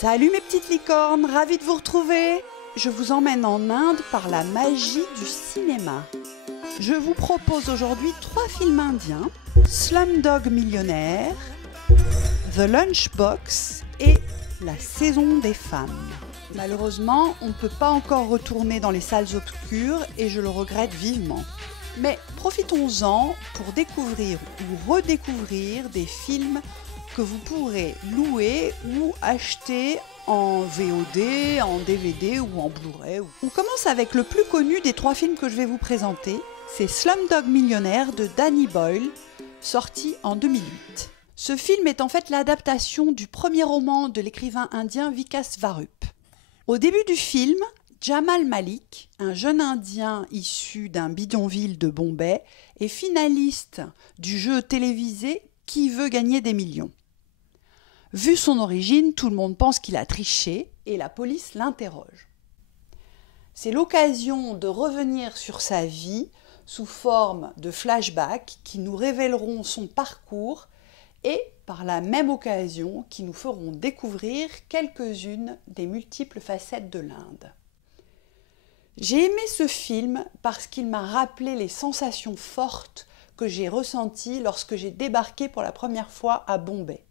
Salut mes petites licornes, ravie de vous retrouver. Je vous emmène en Inde par la magie du cinéma. Je vous propose aujourd'hui 3 films indiens, Slumdog Millionnaire, The Lunchbox et La Saison des femmes. Malheureusement, on ne peut pas encore retourner dans les salles obscures et je le regrette vivement. Mais profitons-en pour découvrir ou redécouvrir des films que vous pourrez louer ou acheter en VOD, en DVD ou en Blu-ray. On commence avec le plus connu des 3 films que je vais vous présenter. C'est Slumdog Millionnaire de Danny Boyle, sorti en 2008. Ce film est en fait l'adaptation du premier roman de l'écrivain indien Vikas Varup. Au début du film, Jamal Malik, un jeune Indien issu d'un bidonville de Bombay, est finaliste du jeu télévisé Qui veut gagner des millions. Vu son origine, tout le monde pense qu'il a triché et la police l'interroge. C'est l'occasion de revenir sur sa vie sous forme de flashbacks qui nous révéleront son parcours et, par la même occasion, qui nous feront découvrir quelques-unes des multiples facettes de l'Inde. J'ai aimé ce film parce qu'il m'a rappelé les sensations fortes que j'ai ressenties lorsque j'ai débarqué pour la première fois à Bombay.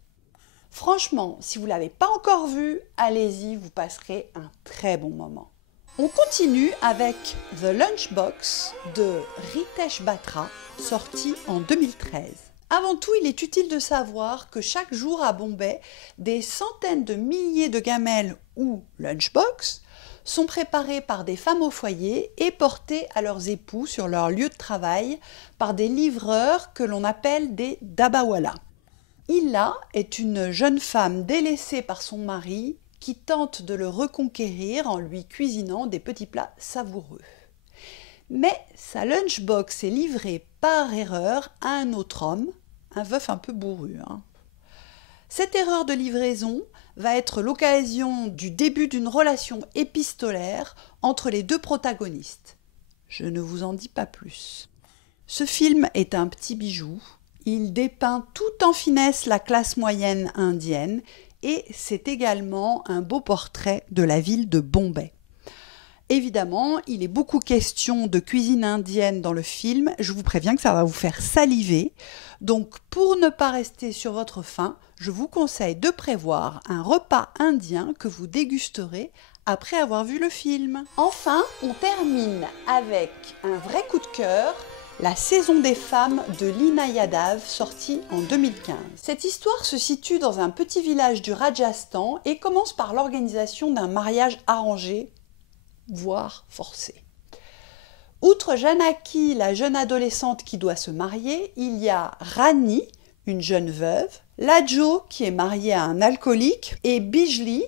Franchement, si vous ne l'avez pas encore vu, allez-y, vous passerez un très bon moment. On continue avec The Lunchbox de Ritesh Batra, sorti en 2013. Avant tout, il est utile de savoir que chaque jour à Bombay, des centaines de milliers de gamelles ou lunchbox sont préparées par des femmes au foyer et portées à leurs époux sur leur lieu de travail par des livreurs que l'on appelle des dabawalas. Illa est une jeune femme délaissée par son mari qui tente de le reconquérir en lui cuisinant des petits plats savoureux. Mais sa lunchbox est livrée par erreur à un autre homme, un veuf un peu bourru. Cette erreur de livraison va être l'occasion du début d'une relation épistolaire entre les 2 protagonistes. Je ne vous en dis pas plus. Ce film est un petit bijou. Il dépeint tout en finesse la classe moyenne indienne et c'est également un beau portrait de la ville de Bombay. Évidemment, il est beaucoup question de cuisine indienne dans le film. Je vous préviens que ça va vous faire saliver. Donc, pour ne pas rester sur votre faim, je vous conseille de prévoir un repas indien que vous dégusterez après avoir vu le film. Enfin, on termine avec un vrai coup de cœur, La Saison des femmes de Lina Yadav, sortie en 2015. Cette histoire se situe dans un petit village du Rajasthan et commence par l'organisation d'un mariage arrangé, voire forcé. Outre Janaki, la jeune adolescente qui doit se marier, il y a Rani, une jeune veuve, Lajo qui est mariée à un alcoolique et Bijli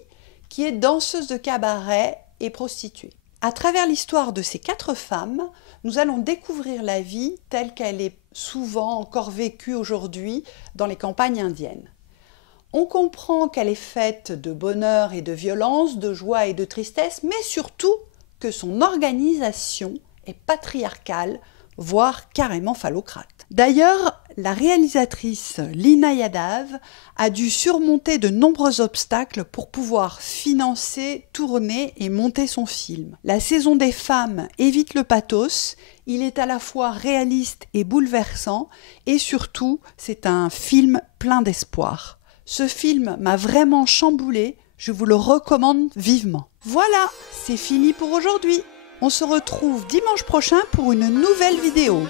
qui est danseuse de cabaret et prostituée. À travers l'histoire de ces 4 femmes, nous allons découvrir la vie telle qu'elle est souvent encore vécue aujourd'hui dans les campagnes indiennes. On comprend qu'elle est faite de bonheur et de violence, de joie et de tristesse, mais surtout que son organisation est patriarcale, voire carrément phallocrate. D'ailleurs, la réalisatrice Lina Yadav a dû surmonter de nombreux obstacles pour pouvoir financer, tourner et monter son film. La Saison des femmes évite le pathos, il est à la fois réaliste et bouleversant, et surtout, c'est un film plein d'espoir. Ce film m'a vraiment chamboulé, je vous le recommande vivement. Voilà, c'est fini pour aujourd'hui. On se retrouve dimanche prochain pour une nouvelle vidéo.